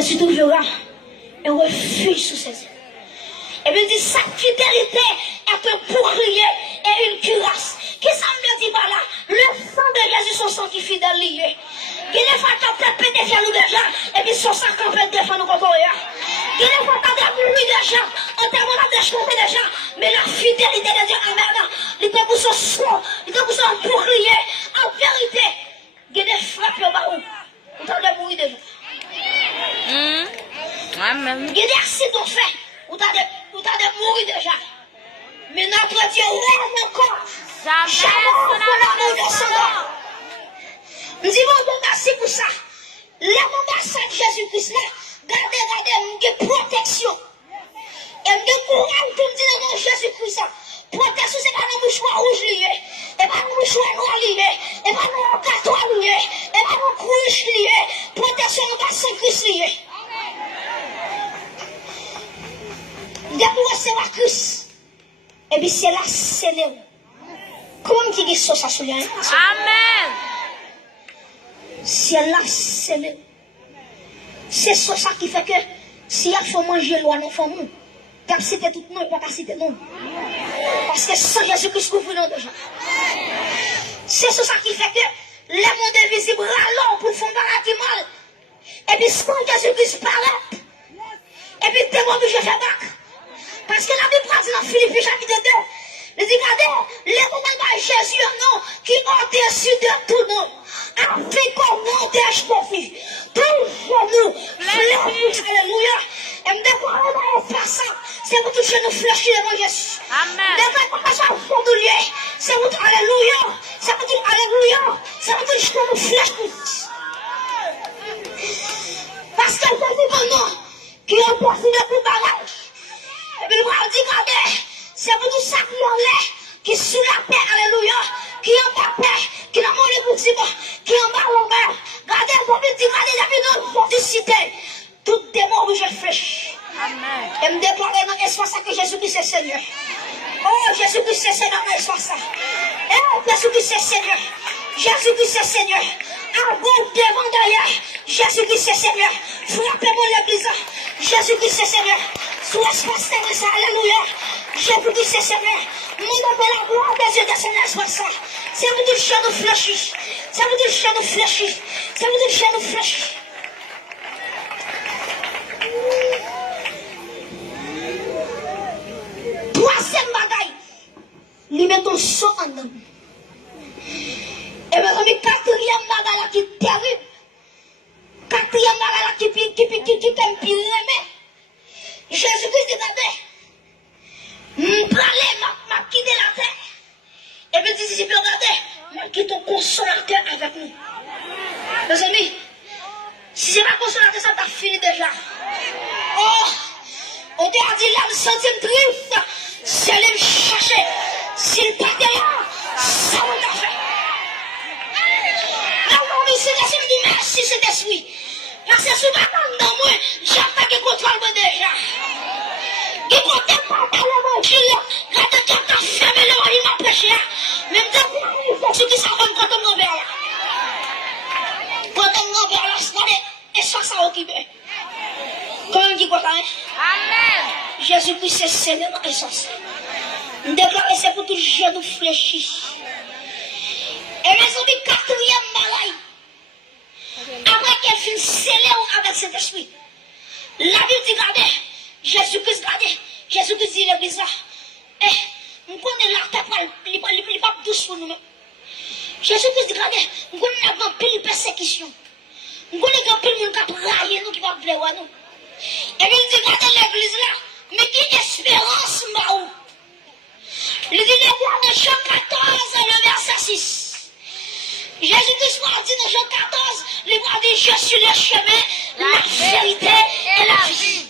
Et tu trouveras un refuge sous ses ailes. Et bien, dit, sa fidélité est un bouclier et une cuirasse. Qu'est-ce que ça me dit par là? Le sang de Jésus, son sang qui est fidèle lié. Il est fois qu'on peut péter faire nous déjà, et puis son sang qu'on peut défendre nous contre eux. Il est fois qu'on peut mourir déjà, en termes de déchanter déjà, mais la fidélité de Dieu, amen, il est pour son sang, il est pour son bouclier. En vérité, il y a des frappes au bas où, on peut mourir déjà. Amen. Il y a des accidents faits, on peut mourir déjà. Mais notre Dieu rêve encore. Jamais pour l'amour de son nom. Nous disons, bon, merci pour ça. L'ambassade de Jésus-Christ, là, regardez, il y a protection. Et il y a courage pour me dire, non, Jésus-Christ, protection, c'est pas un mouchoir rouge lié, et pas un mouchoir noir lié, et pas un carton lié, et pas un couche lié. Protection, l'ambassade de Christ lié. Il y a pour recevoir Christ. Et puis c'est là, c'est là. Comment tu dis ça, ça se Amen. C'est là, c'est là. C'est ça qui fait que si il faut manger loin, non, faut nous. Car c'était tout non, pas citer non. Parce que sans Jésus-Christ, vous voulez déjà. C'est ça qui fait que le monde invisible râle pour faire un mal. Et puis sans Jésus-Christ paraît. Et puis t'es obligé de faire bac. Parce que la Bible dit dans Philippiens chapitre 2, il dit, regardez, les commandements de Jésus, non, qui ont au-dessus de tout nom, afin qu'on n'empêche pas vie. Toujours nous, flèche, alléluia. Et me déclarer dans le passant, c'est pour toucher nos flèches devant Jésus. Amen. Déclarer ça au fond de lui, c'est pour toucher, alléluia, c'est pour toucher, alléluia, c'est pour toucher nos flèches. Parce que c'est pour nous, qui ont passé de tout bagage. Et puis le roi dit, regardez, c'est pour tout ça qui en l'air, qui sous la paix, alléluia, qui en bas paix, qui n'a pas les boutons, qui en bas l'envers. Regardez, vous me dites, regardez, la vie de notre cité, tout démon où je flèche. Amen. Et me déclarer dans l'espace que Jésus-Christ est Seigneur. Oh, Jésus-Christ est Seigneur dans l'espace. Eh, Jésus-Christ est Seigneur. Jésus-Christ est Seigneur. À gauche, devant, derrière. Jésus-Christ est Seigneur. Frappez-moi l'église. Jésus-Christ est Seigneur. Sous l'espace de ça, alléluia. Jésus-Christ est Seigneur. Mon appel la gloire des yeux de Seigneur soit ça. C'est vous tout le chien de fléchis. C'est vous tout le chien de fléchis. C'est vous tout le chien de fléchis. Troisième bagaille. Lui met ton sang en dedans. Et mes amis, quatrième bagaille qui est terrible. Quatrième bagaille qui t'aime pire aimer. Jésus-Christ dit, regardez, m'a quitté la terre. Et puis, si tu regardez, m'a quitté ton consolateur avec nous. Mes amis, si c'est pas consolateur, ça t'a fini déjà. Oh, on t'a dit l'âme centime triste, c'est aller me chercher. S'il pas derrière, ça va t'a fait. Alors, ici, je me dis merci, c'est esprit. Parce que souvent, dans moi, j'attends qu'il contrôle moi déjà. Il ne compte pas dans le monde, là, t'as fermé le monde, il m'a prêché. Même il faut que ceux qui s'en rendent quand on m'envers là. Quand on m'envers là, c'est et ça, ça occupe. Comment on dit quoi, hein? Amen. Jésus-Christ, c'est Seigneur dans l'essence. Nous déclarons, c'est pour tout le jeu de fléchis. Et mes amis, quatrième bagaille. Après qu'elle finit scellée avec cet esprit, la Bible dit, regardez, Jésus-Christ, regardez, Jésus-Christ dit l'église là, nous connaissons la tête, il n'est pas douce pour nous. Jésus-Christ dit, regardez, nous connaissons la pile persécution. Nous connaissons la pile monde qui a raillé nous, qui va plaire à nous. Et puis il dit, regardez l'église là, mais qui espérance m'a où? Il dit, dans Jean 14, le verset 6. Jésus-Christ m'a dit dans Jean 14, il m'a dit, je suis le chemin, la vérité et la vie.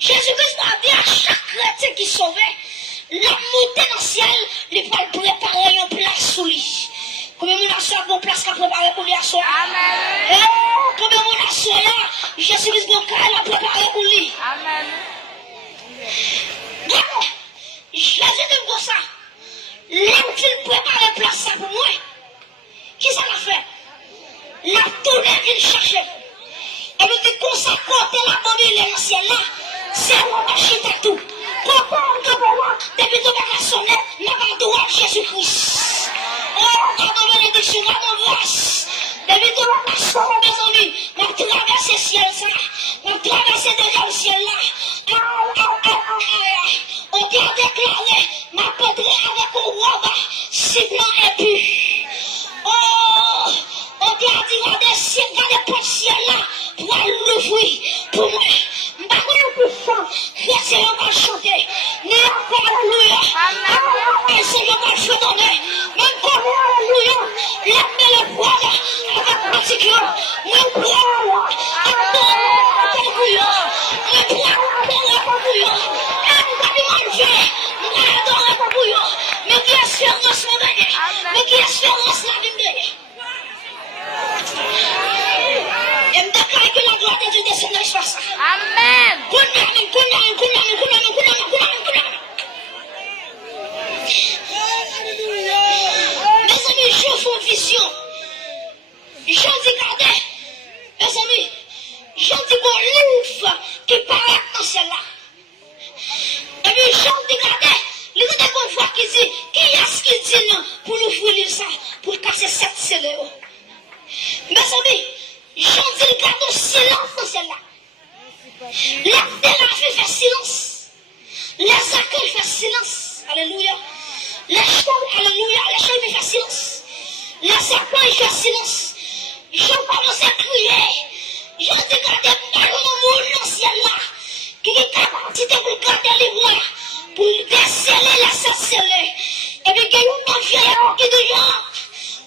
Jésus-Christ m'a dit à chaque chrétien qui sauvait, la montée dans le ciel, il va préparer une place sous lui. Combien de monde a une place qu'à préparer pour lui asseoir? Amen. Combien de monde a asseoir là, Jésus-Christ a préparé pour lui. Amen. Jésus dit comme ça, l'homme qui prépare la place pour moi, qui ça l'a fait? La tournée vient chercher. Et nous dit qu'on s'accorde amis, les anciens là, c'est un machine à tout. Depuis que tu vas sonner, n'a pas droit Jésus-Christ. Oh, quand on vient de dire, mon voice. Depuis que tu vas sonner, mes amis, m'a traversé le ciel, ça. M'a traversé déjà le ciel là. On t'a déclaré, m'a pétré avec un robe, si blanc et pur. Oh, on t'a dit, regardez, si regardez pas le ciel là, pour l'ouvrir, pour moi. M'a connu pour ça, c'est un va chanter. Ni encore alléluia. Et c'est le va chanter. Même pour alléluia, l'amener le poil avec particulier. Même pour alléluia, alléluia. Même pour alléluia. Mais qui espérance la gagner? Mais qui espérance la gagner? Et me déclare que la gloire de Dieu descend dans l'espace. Amen. Mes amis, je fais une vision. Je dis, regardez, mes amis, je dis bon livre qui paraît dans celle-là. Et puis, je dis, regardez, les gens qu'on voit qui dit, qui est-ce qui dit non pour nous ouvrir ça, pour casser cette scellée. Mes amis, je dis, regardez, silence dans celle-là. La thérapie fait silence. Les accueils fait silence. Alléluia. Les chants, alléluia. Les chants fait silence. Les accueils fait silence. Je commence à crier. Je dis, regardez, par le monde dans le ciel là, qui est capacité pour garder les voix, pour déceler les sorceleurs. Et puis, il y a une vieille qui dit,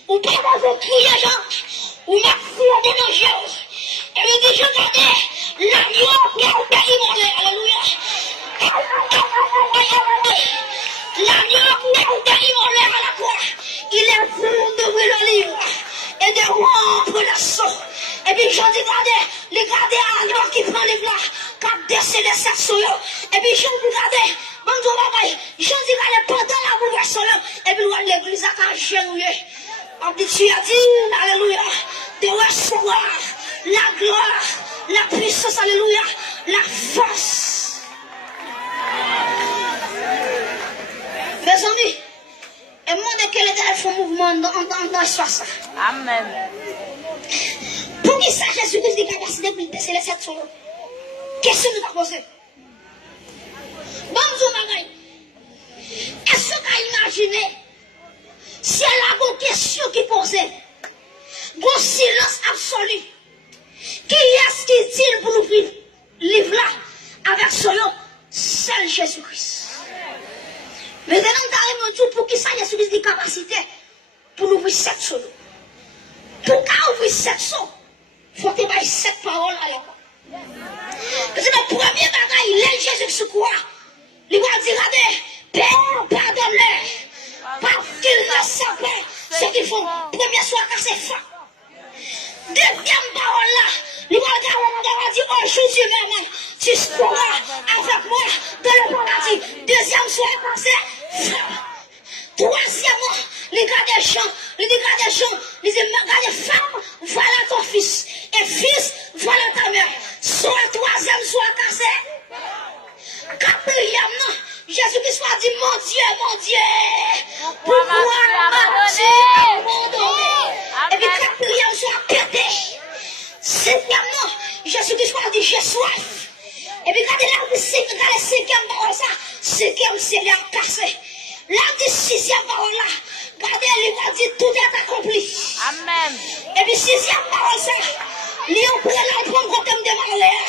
ou pas dans un crier, ou ma foi de nos jours. Et puis, dit, je regardais, l'agneau qui a été immolé. Alléluia. L'agneau qui a été immolé à la croix. Il est venu d'ouvrir le livre et de rompre le sceau. Et puis, je dis, regardez l'agneau qui prend le livre là, qui a décelé cette sceau. Et puis, je dis, regardez, je dis, regardez, pendant la bouleversion, et puis, l'église a agenouillé. On dit, tu as dit, alléluia, de recevoir la gloire, la puissance, alléluia, la force. Mes amis, et moi, de quel est le mouvement dans l'espace? Amen. Pour qui ça, Jésus-Christ des capacités pour déceler cette chose? Question nous a posé. Bon, est-ce que vous imaginez si elle a une question qui posait, un silence absolu? Qui est-ce qui dit pour nous vivre livre là avec son nom? Seul Jésus-Christ. Mais maintenant, nous avons dit pour qui ça, Jésus-Christ des capacités pour nous ouvrir cette chose. Pour ouvrir cette chose, il faut que tu aies cette parole à l'époque. Parce que le premier bagage, il est Jésus sur quoi? Il va dire, regardez, Père, pardonne-les, parce qu'ils ne savent pas ce qu'ils font. Premier soir, quand c'est fin. Deuxième parole là, il va dire, aujourd'hui même, tu seras avec moi dans le paradis. Deuxième soir, quand c'est fin. Troisièmement, les gars des champs, les gars des femmes, voilà ton fils. Et fils, voilà ta mère. Soit troisième, soit cassé. Quatrièmement, Jésus-Christ a dit, mon Dieu, pourquoi m'as-tu abandonné? Et puis quatrième, soit pété. Cinquièmement, Jésus-Christ a dit, j'ai soif. Et puis quand il a dit, cinquième parole, ça, cinquième, c'est l'air cassé. Là, dit sixième parole là, regardez, il va dire tout est accompli. Amen. Et puis sixième parole ça, il a pris la prendre comme thème de malheur.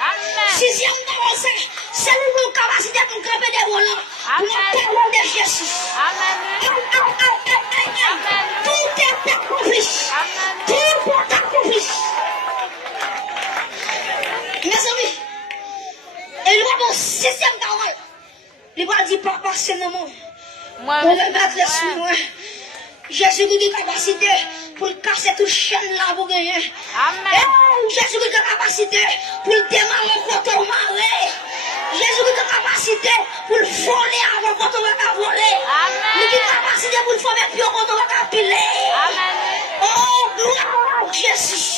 Amen. Sixième parole ça, c'est une capacité pour grimper des volants. Pour la parole de Jésus. Amen. Tout est accompli. Amen. Tout est accompli. Mes amis, et il va dans sixième parole. Il va dire, papa, c'est le monde. Moi, Pour me mettre les soins. Jésus a des capacités pour casser toute chaîne là pour gagner. Amen. Jésus a des capacités pour démarrer quand on marre. Jésus a des capacités pour voler avant quand on va voler. Amen. Il a des capacités pour former plus quand on va piler. Amen. Oh, gloire à Jésus.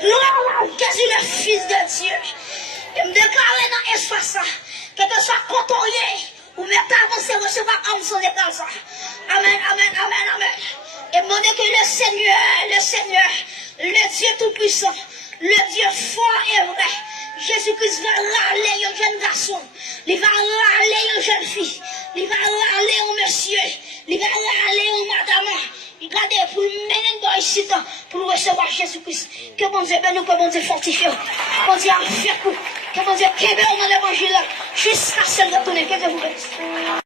Gloire à Jésus, le Fils de Dieu. Et me déclarer dans l'espace ça, que soit côtoyé, ou même avancer, recevoir comme son égal ça. Amen, amen, amen, amen. Et demander que le Seigneur, le Dieu Tout-Puissant, le Dieu fort et vrai, Jésus-Christ va râler un jeune garçon, il va râler une jeune fille, il va râler un monsieur, il va râler une madame, il va dire pour mener dans ici pour recevoir Jésus-Christ. Que bon Dieu bénisse, que bon Dieu fortifie, que bon Dieu a fait coup, que bon Dieu québécois dans l'évangile jusqu'à ce retourner. Que Dieu vous bénisse.